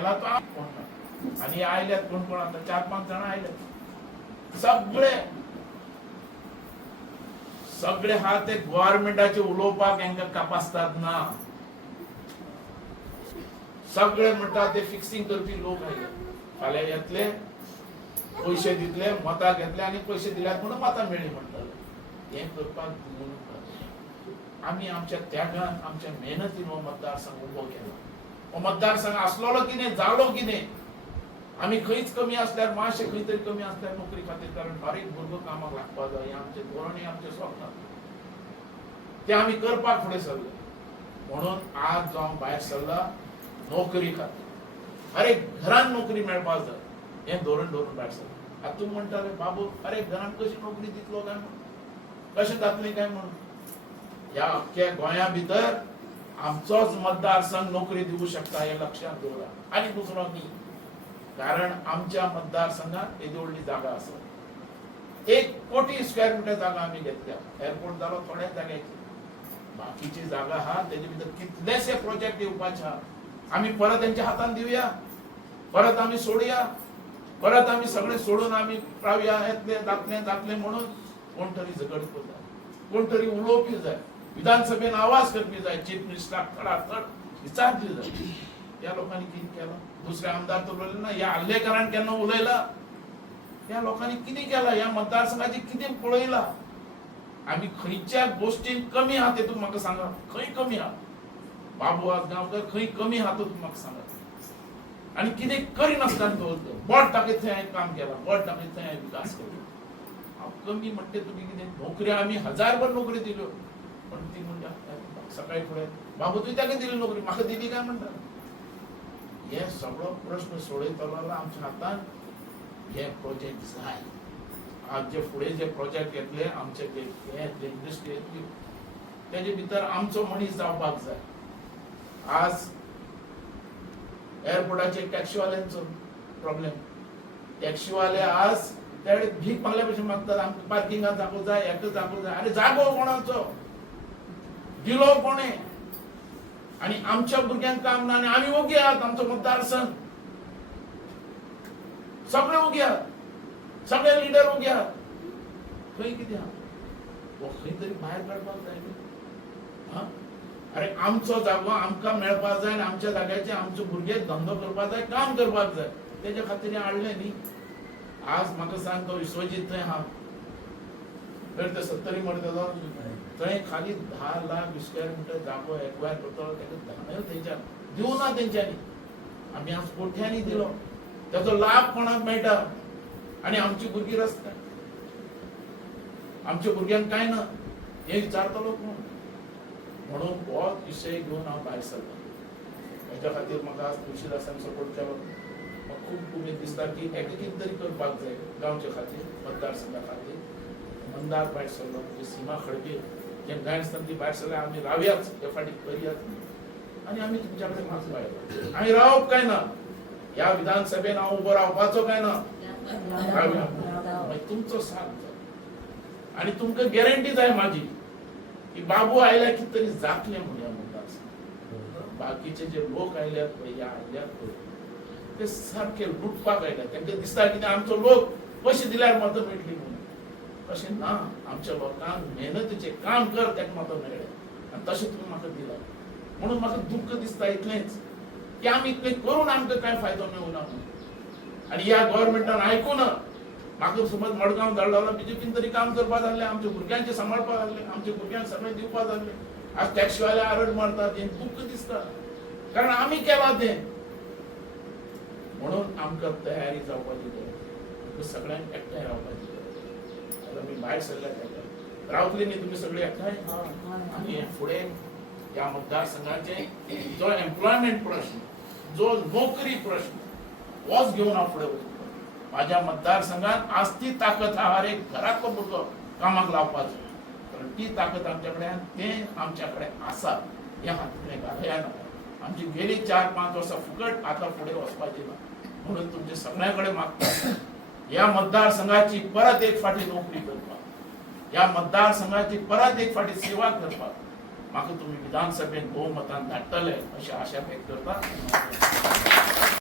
राहिला तो आणि आयल्यात कोण कोण आता 4-5 जण आयल्यात सगळे हा ते गव्हर्नमेंटाचे उलोवपाक हांकां कापासतात ना सगळे म्हणटा ते फिक्सिंग करपी लोक आयले फाल्यां येतले पैसे दितले मतां घेतले आणि पैसे दिल्यात म्हणून मतां मेळ्ळी म्हणटाले हे करपाक दिवं आम्ही आमच्या त्यागान आमच्या मेहनतीन हो मतदारसंघ उभो केला हो मतदारसंघ असलो की नाही जालो की नाही आम्ही खंयच कमी असल्यार मातशे खंय तरी कमी असल्यार नोकरी खातीर कारण बारीक भुरगो कामाक लागपा जाय आमचे धोरण आमचे स्वप्न ते आम्ही करपाक फुडें सरले म्हणून आज जो हांव भायर सरला नोकरी खातीर अरे घरान नोकरी मेळपाक जाय हे धोरण दवरून भायर सरला आतां तूं म्हणटाले बाबू अरे घरान कशी नोकरी दितलो काय म्हणून कशें जातलें काय म्हणून या अख्ख्या गोंया भितर आमचोच मतदारसंघ नोकरी दिवू शकता हे लक्षात दवरा आणि दुसरो न्ही कारण आमच्या मतदारसंघात येदी व्हडली जागा आसा 1 कोटी स्क्वेअर मिटर जागा आम्ही घेतल्या एअरपोर्ट जालो थोड्या जाग्याची बाकीची जागा हा तेजे भितर कितलेशे प्रोजेक्ट येवपाचे आहा आम्ही परत त्यांच्या हातान दिवया परत आम्ही सोडया परत आम्ही सगळे सोडून आम्ही रावया येतले जातले म्हणून कोण तरी झगड करता कोण तरी उलोवपी जाय विधानसभेन आवाज करपी जाय चीफ मिनिस्टराक थडाथड विचारपी जाय या लोकांनी कितें केलं दुसरे आमदार तो उलयले ना या हल्लेकारान केन्ना उलयला या लोकांनी कितें केला या मतदारसंघाची कितें पळयला आम्ही खंयच्या गोष्टीन कमी आहा ते तूं म्हाका सांगा खंय कमी आहा बाबू आजगांवकर खंय कमी आहा तो तूं म्हाका सांगा आणि कितें करिनासतना दवरता बोट दाखयत थंय हांवें काम केला बोट दाखयत थंय हांवें विकास केलो हांव कमी म्हणटे तुमी कितें नोकरी आमी 1000 नोकरी दिल्यो पण ती म्हणटा सकाळी फुडें बाबू तुवें ताका दिली नोकरी म्हाका दिली काय म्हणटा हे सगळो प्रश्न सोडयतलो आमच्या हातान हे प्रोजेक्ट जाय आज जे फुडें जे प्रोजेक्ट येतले आमचे इंडस्ट्री येतली तेजे भितर आमचो मनीस जावपाक जाय आज एअरपोर्टाचे टॅक्सीवाल्यांचो प्रॉब्लेम टॅक्सीवाले आज त्याडे भीक मागल्या भशेन मागतात आमकां पार्किंगाक जागो जाय हेका जागो जाय अरे जागो कोणाचो दिलो कोणे आणि आमच्या भुरग्यांक काम ना आणि आम्ही ओगी आहात आमचो मतदारसंघ सगळे ओगी आहात सगळे लिडर ओगी आहात खंय कितें आहा वो खंय तरी भायर काडपाक जाय न्ही अरे आमचो जागो आमकां मेळपाक जाय आनी आमच्या जाग्याचे आमचे भुरगे धंदो करपाक जाय काम करपाक जाय तेजे खातीर हाडले न्ही आज म्हाका सांग तो विश्वजीत थंय आहा तर ते 70 म्हणटा थंय खाली 10 लाख स्क्वेअर मिटर जागो एक्वायर करतलो तेका धांयो थंयच्यान दिवं ना तेंच्यांनी आमी आज कोठ्यांनी दिलो त्याचो लाभ कोणाक मेळटा आनी आमची भुरगीं रस्त्यार आमच्या भुरग्यांक काय ना हे विचारतलो कोण म्हणून हो विशय घेवन हांव भायर सरलो हेच्या खातीर म्हाका आज तुळशीदासान सपोर्ट केलो म्हाका खूब उमेद दिसता की हेका कितें तरी करपाक जाय गांवच्या खातीर मतदारसंघा खातीर मंदार भायर सरलो म्हणजे सीमा खडके जे गायन ती भायर सरल्या आमी रावयाच हे फाटी करयाच आनी आमी तुमच्या कडेन मागचो आयलो आमी रावप काय ना ह्या विधानसभेन हांव उबो रावपाचो काय ना तुमचो साथ जाय आनी तुमकां गॅरंटी जाय म्हाजी की बाबू आयल्या कितें तरी जातलें म्हणून ह्या मतदारसंघात बाकीचे जे लोक आयल्यात पळय ह्या आयल्यात पळय ते सारखे लुटपाक आयल्यात तांकां दिसता की आमचो लोक पयशे दिल्यार मतां मेळटली म्हणून तशें ना आमच्या लोकांक मेहनतीचें काम कर ताका मतां मेळ्ळे आनी तशें तुमी म्हाका दिला म्हणून म्हाका दुख्ख दिसता इतलेंच की आमी इतलें करून आमकां कांय फायदो मेळूना म्हणून आनी ह्या गव्हर्नमेंटान आयकून म्हाका समज मडगांव धाडलो बीजेपीन तरी काम करपा जाल्लें आमच्या भुरग्यांचें सांबाळपा जाल्लें आमच्या भुरग्यांक सगळें दिवपा जाल्लें आज टॅक्सीवाले आरड मारतात हें दुख्ख दिसता कारण आमी केलां तें म्हणून आमकां तयारी जावपाची गरज सगळ्यांक एकठांय रावपाची गरज आतां आमी भायर सरल्या तेका रावतली न्ही तुमी सगळीं एकठांय आनी फुडें ह्या मतदारसंघाचे जो एम्प्लॉयमेंट प्रश्न जो नोकरी प्रश्न होच घेवन हांव फुडें वयतलों माझ्या मतदारसंघात आज ती ताकद हा हर एक घरातलो भुरगो कामाक लावपाचो कारण ती ताकद आमच्या कडेन तें आमच्या कडेन आसा हें हातूंतलें घालया नाका आमची गेली 4-5 वर्सां फुकट आतां फुडें वचपाची ना म्हणून तुमचे सगळ्या कडेन मागता ह्या मतदारसंघाची परत एक फाटी नोकरी करपाक ह्या मतदारसंघाची परत एक फाटी सेवा करपाक म्हाका तुमी विधानसभेन भोवमतान धाडटले अशी आशा व्यक्त करता.